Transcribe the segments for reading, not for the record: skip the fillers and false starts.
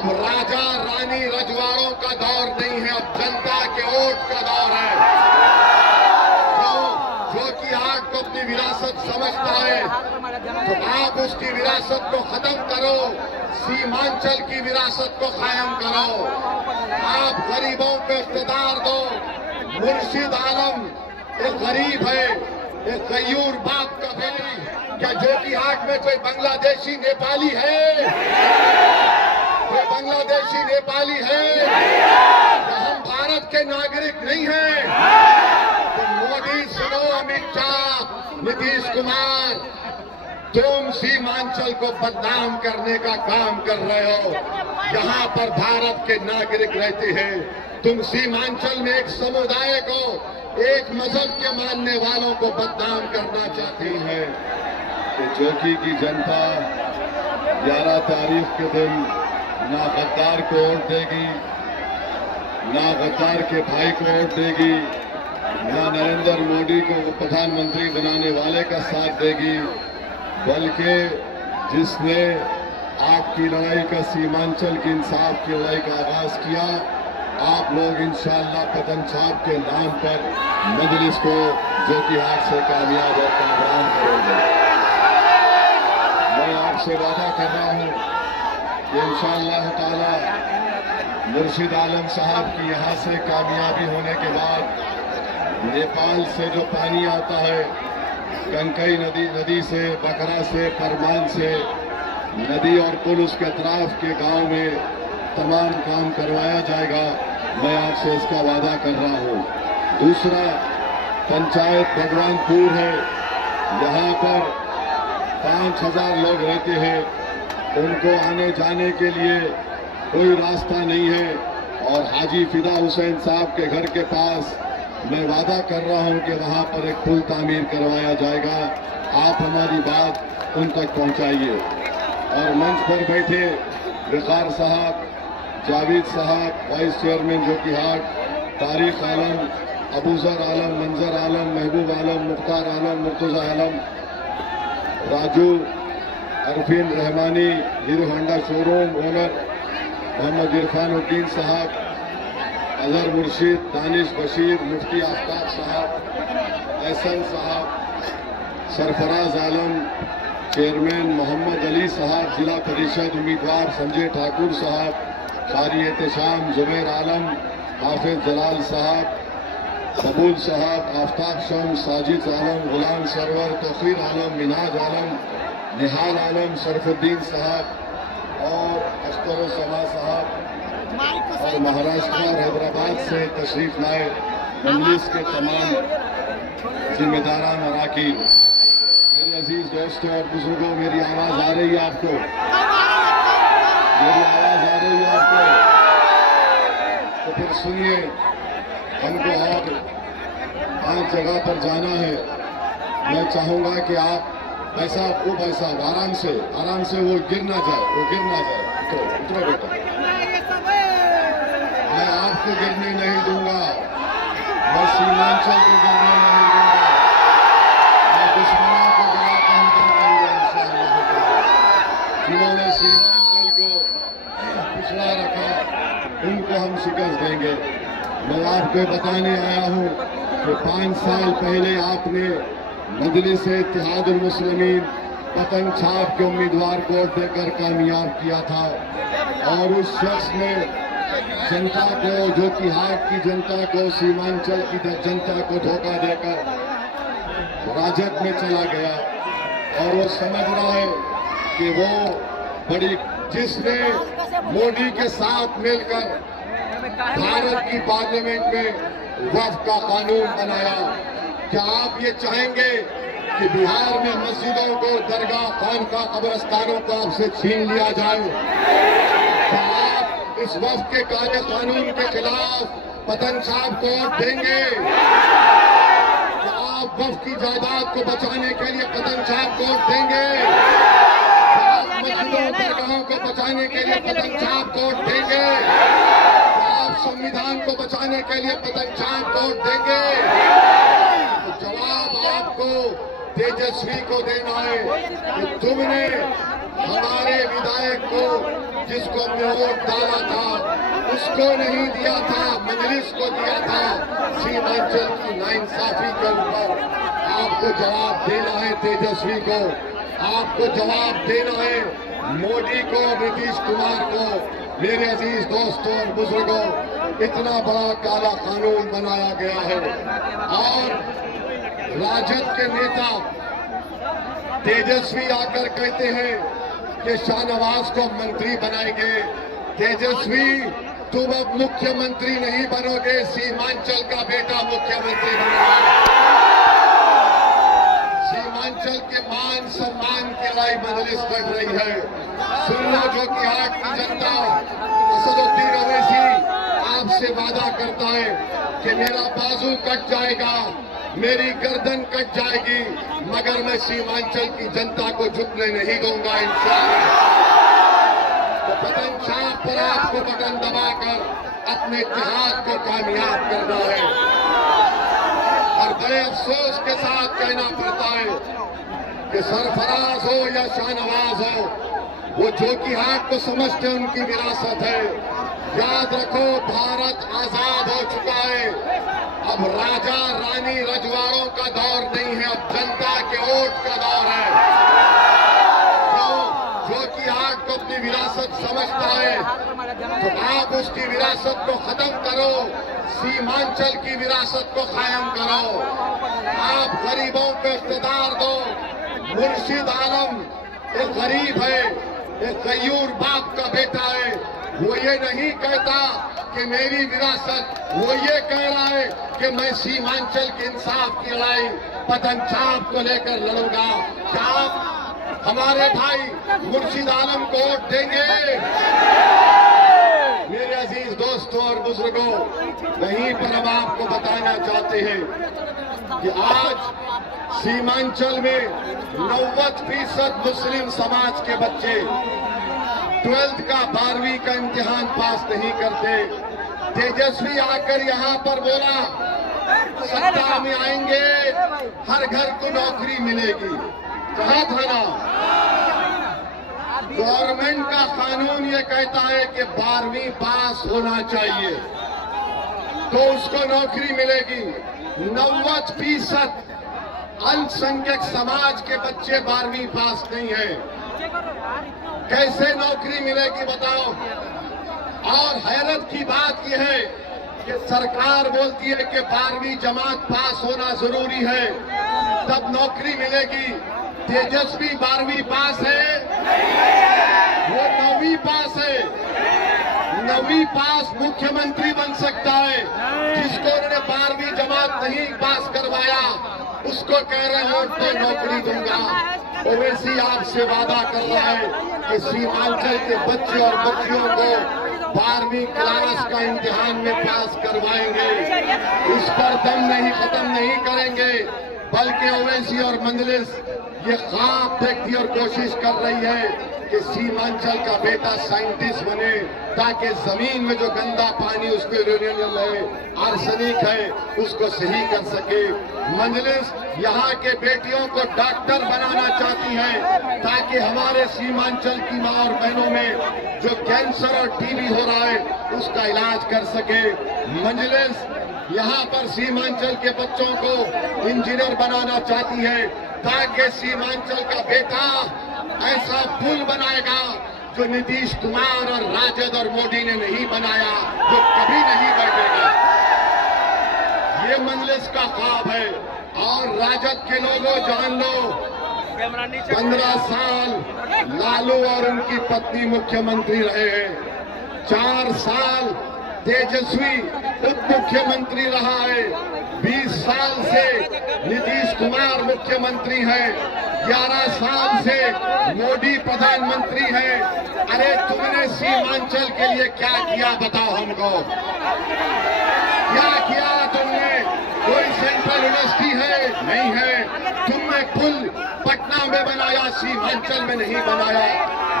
अब राजा रानी रजवाड़ों का दौर नहीं है, अब जनता के वोट का दौर है। जो कि आग को अपनी विरासत समझता है, तो आप उसकी विरासत को खत्म करो, सीमांचल की विरासत को कायम करो। आप गरीबों को इख्तियार दो। मुर्शिद आलम एक गरीब है, एक गयूर बाप का बेटी। क्या जोकीहाट में कोई बांग्लादेशी नेपाली है? कोई बांग्लादेशी नेपाली है? क्या हम भारत के नागरिक नहीं हैं? तो मोदी सुनो, अमित शाह, नीतीश कुमार, तुम सीमांचल को बदनाम करने का काम कर रहे हो। यहाँ पर भारत के नागरिक रहते हैं, तुम सीमांचल में एक समुदाय को, एक मजहब के मानने वालों को बदनाम करना चाहती है। तो जोकी की जनता 11 तारीख के दिन ना गद्दार को वोट देगी, ना गद्दार के भाई को वोट देगी, ना नरेंद्र मोदी को प्रधानमंत्री बनाने वाले का साथ देगी, बल्कि जिसने आपकी लड़ाई का, सीमांचल की इंसाफ की लड़ाई का आगाज किया, आप लोग इंशाअल्लाह पतन छाप के नाम पर मजलिस को जोकीहाट से कामयाब और कामयाब करोगे। मैं आपसे वादा कर रहा हूं कि इंशाअल्लाह ताला मुर्शिद आलम साहब की यहाँ से कामयाबी होने के बाद नेपाल से जो पानी आता है, कंकई नदी से, बकरा से, परमान से, नदी और पुल उसके अतराफ के गांव में तमाम काम करवाया जाएगा। मैं आपसे इसका वादा कर रहा हूं। दूसरा, पंचायत भगवानपुर है, यहाँ पर 5000 लोग रहते हैं, उनको आने जाने के लिए कोई रास्ता नहीं है। और हाजी फिदा हुसैन साहब के घर के पास मैं वादा कर रहा हूं कि वहां पर एक पुल तामीर करवाया जाएगा। आप हमारी बात उन तक पहुंचाइए। और मंच पर बैठे वकार साहब, जावेद साहब, vice chairman Jokihat, Tariq Alam, Abuzar Alam, Manzar Alam, Mehboob Alam, Mukhtar Alam, Murtaza Alam, Raju, Arfeen Rahmani, Hero Honda showroom owner, Mohammad Irfan Uddin साहब, अजहर मुर्शिद, दानिश बशीर, मुफ्ती आफ्ताब साहब, एहसन साहब, सरफराज आलम, चेयरमैन मोहम्मद अली साहब, जिला परिषद उम्मीदवार संजय ठाकुर साहब, कारी एहतशाम जुबैर आलम, हाफिज जलाल साहब, कबूल साहब, आफ्ताब शम, साजिद आलम, गुलाम सरवर, तौफीर आलम, मिनाज आलम, निहाल आलम, शरफुद्दीन साहब और अख्तर समा साहब और महाराष्ट्र और हैदराबाद से तशरीफ लाए मजलिस के तमाम जिम्मेदारान अराकीन। मेरे अजीज दोस्तों और बुजुर्गों, मेरी आवाज आ रही है आपको? मेरी आवाज आ रही है आपको? तो फिर सुनिए, हमको और 5 जगह पर जाना है। मैं चाहूंगा कि आप पैसा आराम से वो गिर ना जाए। तो उतरो बेटा, मैं आपको गिरने नहीं दूंगा, मैं सीमांचल को गिरने नहीं दूंगा, मैं दुश्मनों को गिराकर हम गिराएंगे इंशाअल्लाह। जिन्होंने सीमांचल को पिछड़ा रखा, उनको हम शिकस्त देंगे। मैं आपको बताने आया हूं कि 5 साल पहले आपने मजलिस इत्तेहादुल मुस्लिमीन पतन छाप के उम्मीदवार को वोट देकर कामयाब किया था। और उस शख्स ने जनता को, जोकीहाट की जनता को, सीमांचल की जनता को धोखा देकर राजग में चला गया। और वो समझ रहा है कि वो जिसने मोदी के साथ मिलकर भारत की पार्लियामेंट में वक्फ का कानून बनाया। क्या आप ये चाहेंगे कि बिहार में मस्जिदों को, दरगाह, खानका, कब्रिस्तानों को आपसे छीन लिया जाए? क्या आप इस वक्फ के कानून के खिलाफ पतन साहब को वोट देंगे? क्या आप वक्फ की जायदाद को बचाने के लिए पतन साहब को वोट देंगे? क्या आप मस्जिदों, दरगाहों को बचाने के लिए पतन साहब को वोट देंगे? क्या आप संविधान को बचाने के लिए पतन साहब को वोट देंगे? जवाब आपको तेजस्वी को देना है कि तुमने हमारे विधायक को जिसको हमने वोट डाला था उसको नहीं दिया था, मजलिस को दिया था। सीमांचल की नाइंसाफी के ऊपर आपको जवाब देना है तेजस्वी को, आपको जवाब देना है मोदी को, नीतीश कुमार को। मेरे अजीज दोस्तों और बुजुर्गों, इतना बड़ा काला कानून बनाया गया है और राजद के नेता तेजस्वी आकर कहते हैं कि शाहनवाज को मंत्री बनाएंगे। तेजस्वी, तुम अब मुख्यमंत्री नहीं बनोगे, सीमांचल का बेटा मुख्यमंत्री बनेगा। सीमांचल के मान सम्मान के लिए मजलिस बढ़ रही है। सुन लो जोकीहाट की जनता, असदुद्दीन ओवैसी आपसे वादा करता है कि मेरा बाजू कट जाएगा, मेरी गर्दन कट जाएगी, मगर मैं सीमांचल की जनता को झुकने नहीं दूंगा इंशाअल्लाह। तो बटन छाप पर आपको बटन दबाकर अपने जिहाद को कामयाब करना है। और बड़े अफसोस के साथ कहना पड़ता है कि सरफराज हो या शाहनवाज हो, वो जोकीहाट को समझते उनकी विरासत है। याद रखो, भारत आजाद हो चुका है। अब राजा रानी रजवाड़ों का दौर नहीं है, अब जनता के वोट का दौर है। जोकीहाट को अपनी विरासत समझता है तो आप उसकी विरासत को खत्म करो, सीमांचल की विरासत को कायम करो। आप गरीबों को इख्तियार दो। मुर्शिद आलम एक गरीब है, एक गयूर बाप का बेटा है। वो ये नहीं कहता कि मेरी विरासत, वो ये कह रहा है कि मैं सीमांचल के इंसाफ की लड़ाई पतन छाप को लेकर लड़ूंगा। क्या आप हमारे भाई मुर्शिद आलम को वोट देंगे? मेरे अजीज दोस्तों और बुजुर्गों, वहीं पर हम आपको बताना चाहते हैं कि आज सीमांचल में 90% मुस्लिम समाज के बच्चे 12th का 12वीं का इम्तिहान पास नहीं करते। तेजस्वी आकर यहाँ पर बोला सत्ता में आएंगे, हर घर को नौकरी मिलेगी। कहा था ना, गवर्नमेंट का कानून ये कहता है कि 12वीं पास होना चाहिए तो उसको नौकरी मिलेगी। 90% अल्पसंख्यक समाज के बच्चे 12वीं पास नहीं है, कैसे नौकरी मिलेगी बताओ? और हैरत की बात यह है कि सरकार बोलती है कि 12वीं जमात पास होना जरूरी है तब नौकरी मिलेगी। तेजस्वी 12वीं पास है, वो 9वीं पास है। 9वीं पास मुख्यमंत्री बन सकता है। जिसको उन्होंने 12वीं जमात नहीं पास करवाया उसको कह रहे हैं तो नौकरी दूंगा। ओवैसी आपसे वादा कर रहा है कि सीमांचल के बच्चे और बच्चियों को 12वीं क्लास का इम्तिहान में पास करवाएंगे। इस पर दम नहीं, खत्म नहीं करेंगे, बल्कि ओवैसी और मंजलिस ये ख्वाब देखती और कोशिश कर रही है कि सीमांचल का बेटा साइंटिस्ट बने ताकि जमीन में जो गंदा पानी उसके यूरेनियम है, आर्सेनिक है, उसको सही कर सके। मंजलिस यहाँ के बेटियों को डॉक्टर बनाना चाहती है ताकि हमारे सीमांचल की मां और बहनों में जो कैंसर और टीबी हो रहा है उसका इलाज कर सके। मंजलिस यहाँ पर सीमांचल के बच्चों को इंजीनियर बनाना चाहती है ताकि सीमांचल का बेटा ऐसा पुल बनाएगा जो नीतीश कुमार और राजद और मोदी ने नहीं बनाया, जो कभी नहीं बढ़ेगा। ये मंजलिस का ख्वाब है। और राजद के लोगों जान लो, 15 साल लालू और उनकी पत्नी मुख्यमंत्री रहे हैं, 4 साल तेजस्वी उप मुख्यमंत्री रहा है, 20 साल से नीतीश कुमार मुख्यमंत्री है, 11 साल से मोदी प्रधानमंत्री है। अरे तुमने सीमांचल के लिए क्या किया बताओ हमको? क्या किया तुमने? कोई सेंट्रल यूनिवर्सिटी है? नहीं है। तुमने पुल पटना में बनाया, सीमांचल में नहीं बनाया।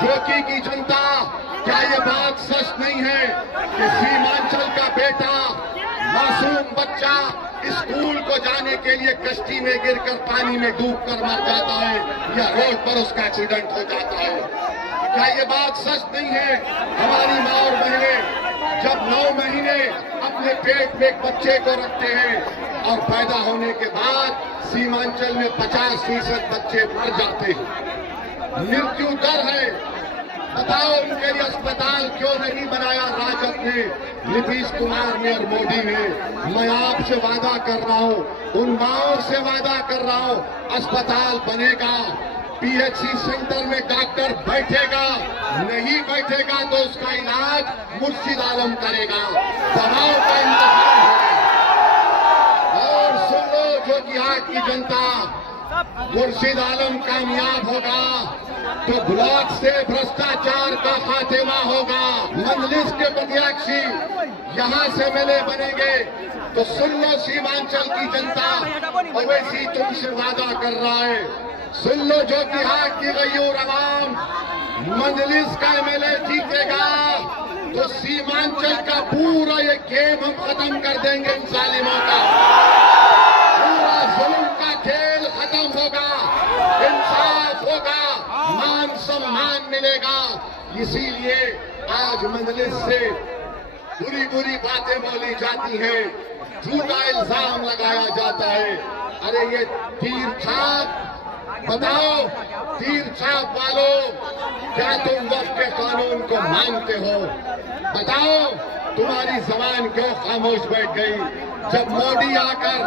जोकी की जनता, क्या ये बात सच नहीं है कि सीमांचल का बेटा मासूम बच्चा स्कूल को जाने के लिए कश्ती में गिरकर पानी में डूबकर मर जाता है या रोड पर उसका एक्सीडेंट हो जाता है। क्या ये बात सच नहीं है? हमारी माँ और बहनें जब 9 महीने अपने पेट में एक बच्चे को रखते हैं और पैदा होने के बाद सीमांचल में 50% बच्चे मर जाते हैं, मृत्यु दर है। बताओ उनके लिए अस्पताल क्यों नहीं बनाया राजग ने, नीतीश कुमार ने और मोदी ने? मैं आपसे वादा कर रहा हूं, उन माओं से वादा कर रहा हूं, अस्पताल बनेगा, पीएचसी सेंटर में डॉक्टर बैठेगा, नहीं बैठेगा तो उसका इलाज मुर्शिद आलम करेगा, दवाओं का इंतजाम होगा। और सुन लो जोकीहाट की जनता, मुर्शिद आलम कामयाब होगा तो ब्लॉक से भ्रष्टाचार का खात्मा होगा। मंजलिस के प्रत्याशी यहाँ से मिले बनेंगे तो सुन लो सीमांचल की जनता, अवैसी तुमसे वादा कर रहा है। सुन लो जोकीहाट की गयूर अवाम, मंजलिस का एमएलए जीतेगा तो सीमांचल का पूरा ये गेम हम खत्म कर देंगे। इन जालिमों का पूरा जुल्म का खेल खत्म होगा, इंसाफ होगा, मान सम्मान मिलेगा। इसीलिए आज मंजलिस से बुरी बुरी बातें बोली जाती हैं, झूठा इल्जाम लगाया जाता है। अरे ये तीर छाप, बताओ तीर छाप वालों, क्या तुम वक्त के कानून को मानते हो? बताओ तुम्हारी जबान क्यों खामोश बैठ गई जब मोदी आकर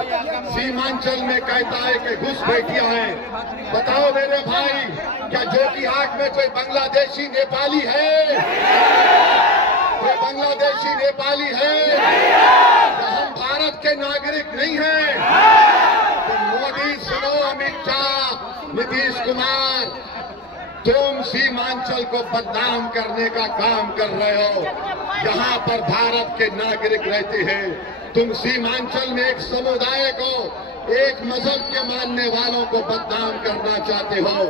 सीमांचल में कहता है कि घुसपैठिया हैं? बताओ मेरे भाई, क्या जोकीहाट में कोई बांग्लादेशी नेपाली है? कोई बांग्लादेशी नेपाली है? क्या हम भारत के नागरिक नहीं हैं? तो मोदी सुनो, अमित शाह, नीतीश कुमार, तुम सीमांचल को बदनाम करने का काम कर रहे हो। यहाँ पर भारत के नागरिक रहते हैं, तुम सीमांचल में एक समुदाय को, एक मजहब के मानने वालों को बदनाम करना चाहते हो।